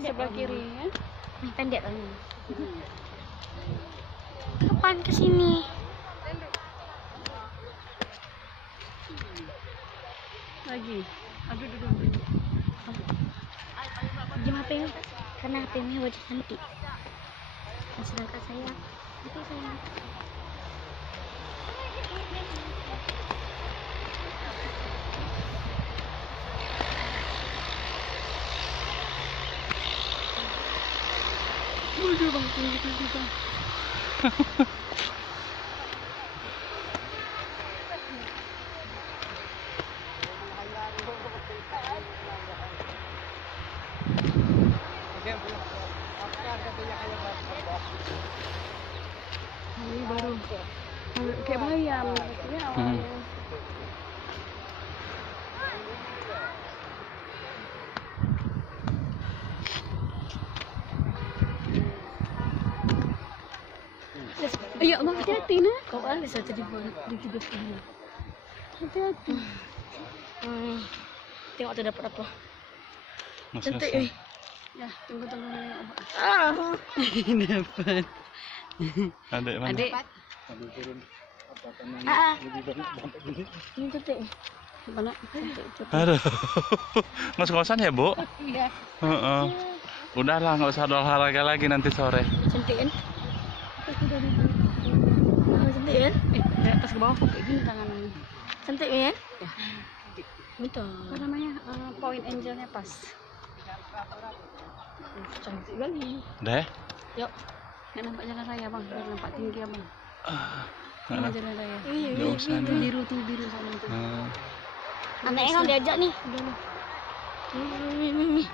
sebelah kiri ya. Nih pendek kan. Kapan kesini? Lagi. Aduh. Jam HP-nya karena HP-nya wajah cantik. Sedangkan saya itu saya. Waduh bang, tinggi bang. Ini baru kayak bayam ya awalnya. Iya bang, hati-hati nah. Kau alis saja di bawah di juga sini. Hati-hati. Tengok tuh dapat apa. Cantik. Ya, tunggu obat. Dapat. Adik mana? Adik. Ini cantik. Mana? Aduh, ngos-ngosan ya bu? Iya. Udahlah, nggak usah olahraga lagi nanti sore. Cantik kan? Cantik kan? Pas ke bawah kok kayak gini tangannya. Cantik ya? Betul. Apa namanya? Point angelnya pas. Cantik kali. Deh. Yuk. Nggak nampak jalan raya bang, biar nampak tinggi ya bang. Ini jalan raya. Nggak usah nih. Biru sana itu. Anaknya kan diajak nih. Udah loh. Nih.